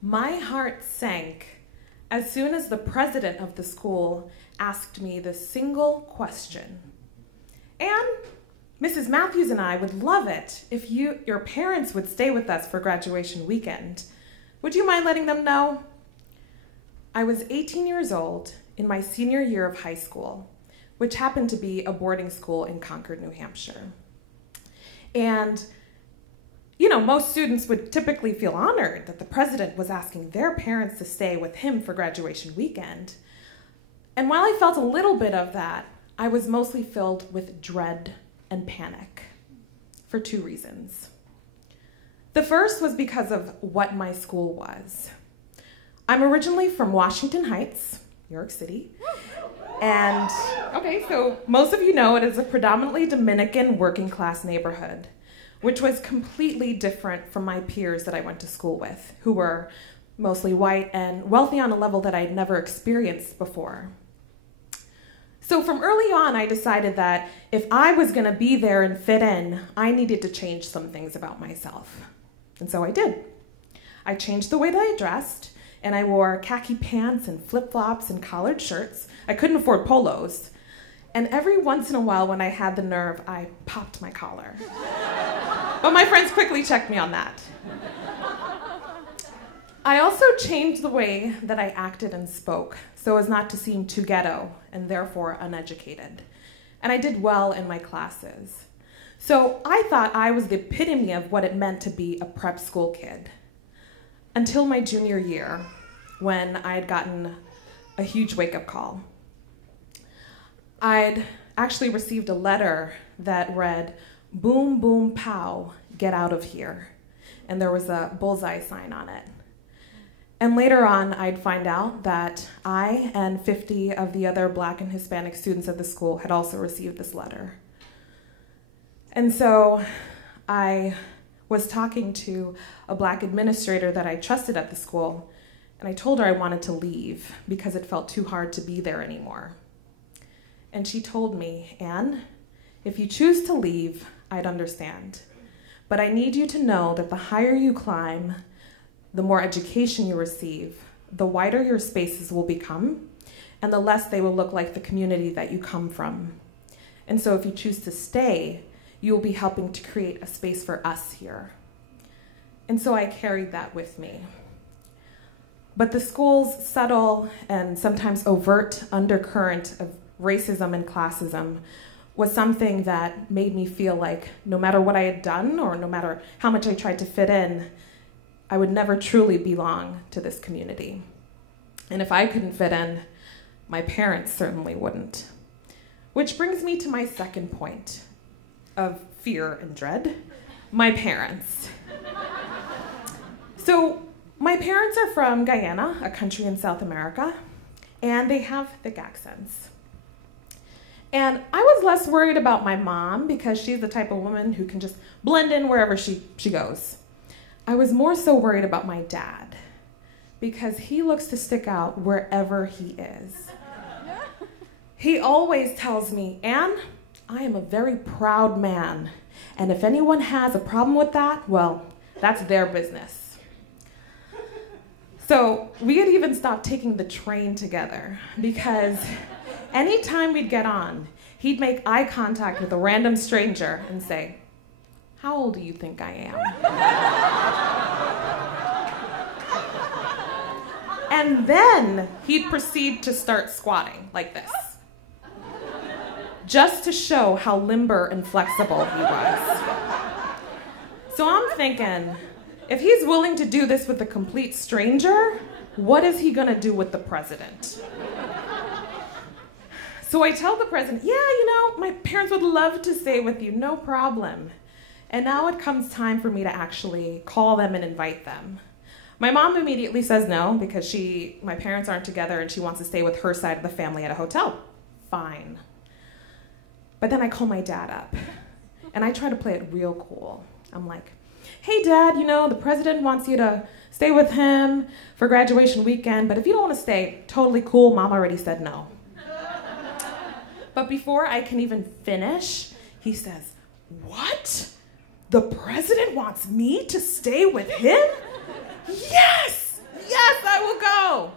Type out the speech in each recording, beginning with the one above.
My heart sank as soon as the president of the school asked me the single question. "Anne, Mrs. Matthews and I would love it if your parents would stay with us for graduation weekend. Would you mind letting them know?" I was 18 years old in my senior year of high school, which happened to be a boarding school in Concord, New Hampshire. And most students would typically feel honored that the president was asking their parents to stay with him for graduation weekend. And while I felt a little bit of that, I was mostly filled with dread and panic for two reasons. The first was because of what my school was. I'm originally from Washington Heights, New York City. And, so most of you know it is a predominantly Dominican working class neighborhood, which was completely different from my peers that I went to school with, who were mostly white and wealthy on a level that I'd never experienced before. So from early on, I decided that if I was gonna be there and fit in, I needed to change some things about myself. And so I did. I changed the way that I dressed, and I wore khaki pants and flip-flops and collared shirts. I couldn't afford polos. And every once in a while, when I had the nerve, I popped my collar. But my friends quickly checked me on that. I also changed the way that I acted and spoke so as not to seem too ghetto and therefore uneducated. And I did well in my classes. So I thought I was the epitome of what it meant to be a prep school kid. Until my junior year, when I had gotten a huge wake-up call. I'd actually received a letter that read, "Boom, boom, pow, get out of here." And there was a bullseye sign on it. And later on, I'd find out that I and 50 of the other Black and Hispanic students at the school had also received this letter. And so I was talking to a Black administrator that I trusted at the school, and I told her I wanted to leave because it felt too hard to be there anymore. And she told me, "Anne, if you choose to leave, I'd understand. But I need you to know that the higher you climb, the more education you receive, the wider your spaces will become, and the less they will look like the community that you come from. And so if you choose to stay, you will be helping to create a space for us here." And so I carried that with me. But the school's subtle and sometimes overt undercurrent of racism and classism was something that made me feel like no matter what I had done or no matter how much I tried to fit in, I would never truly belong to this community. And if I couldn't fit in, my parents certainly wouldn't. Which brings me to my second point of fear and dread, my parents. So my parents are from Guyana, a country in South America, and they have thick accents. And I was less worried about my mom because she's the type of woman who can just blend in wherever she goes. I was more so worried about my dad because he looks to stick out wherever he is. He always tells me, "Anne, I am a very proud man, and if anyone has a problem with that, well, that's their business." So we had even stopped taking the train together because anytime we'd get on, he'd make eye contact with a random stranger and say, "How old do you think I am?" And then he'd proceed to start squatting like this, just to show how limber and flexible he was. So I'm thinking, if he's willing to do this with a complete stranger, what is he gonna do with the president? So I tell the president, "Yeah, my parents would love to stay with you, no problem." And now it comes time for me to actually call them and invite them. My mom immediately says no because my parents aren't together and she wants to stay with her side of the family at a hotel. Fine. But then I call my dad up and I try to play it real cool. I'm like, "Hey Dad, the president wants you to stay with him for graduation weekend, but if you don't want to stay, totally cool, Mom already said no." But before I can even finish, He says, "What? The president wants me to stay with him? Yes! Yes, I will go."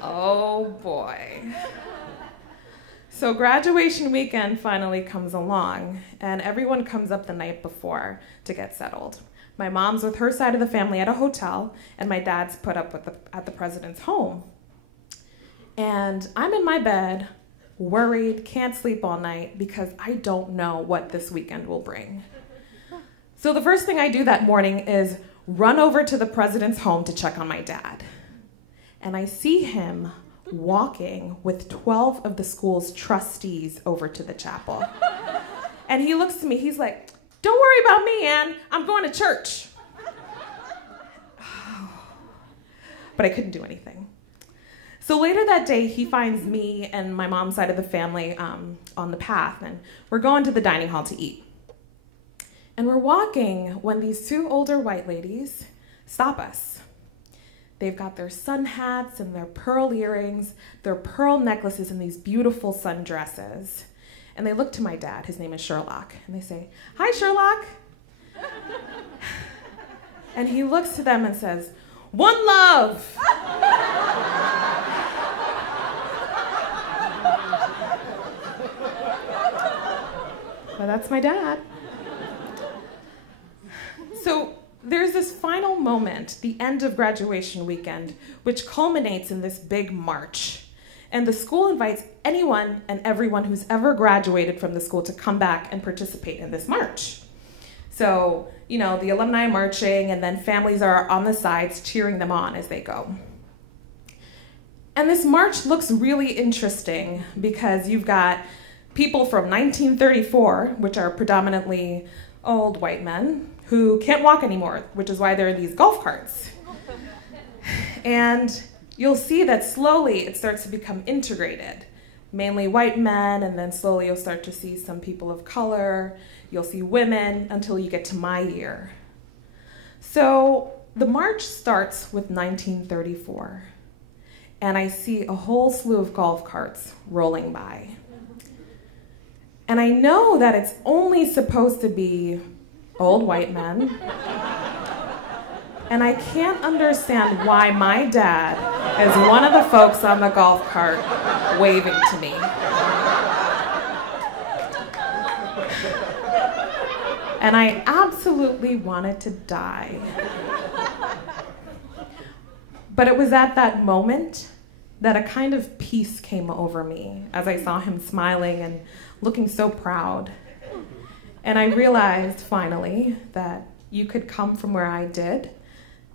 Oh boy. So graduation weekend finally comes along, and everyone comes up the night before to get settled. My mom's with her side of the family at a hotel, and my dad's put up at the president's home. And I'm in my bed, worried, can't sleep all night because I don't know what this weekend will bring. So the first thing I do that morning is run over to the president's home to check on my dad. And I see him walking with 12 of the school's trustees over to the chapel. And he looks to me, he's like, "Don't worry about me, Ann, I'm going to church." But I couldn't do anything. So later that day, he finds me and my mom's side of the family on the path, and we're going to the dining hall to eat. And we're walking when these two older white ladies stop us. They've got their sun hats and their pearl earrings, their pearl necklaces, and these beautiful sundresses. And they look to my dad, his name is Sherlock, and they say, "Hi, Sherlock." And he looks to them and says, "One love." But that's my dad. So there's this final moment, the end of graduation weekend, which culminates in this big march. And the school invites anyone and everyone who's ever graduated from the school to come back and participate in this march. So, you know, the alumni marching, and then families are on the sides cheering them on as they go. And this march looks really interesting because you've got people from 1934, which are predominantly old white men, who can't walk anymore, which is why there are these golf carts. And you'll see that slowly it starts to become integrated. Mainly white men, and then slowly you'll start to see some people of color, you'll see women, until you get to my year. So the march starts with 1934, and I see a whole slew of golf carts rolling by. And I know that it's only supposed to be old white men. And I can't understand why my dad is one of the folks on the golf cart waving to me. And I absolutely wanted to die. But it was at that moment that a kind of peace came over me as I saw him smiling and looking so proud. And I realized finally that you could come from where I did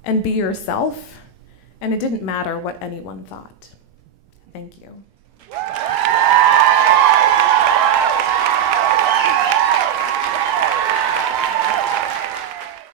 and be yourself, and it didn't matter what anyone thought. Thank you.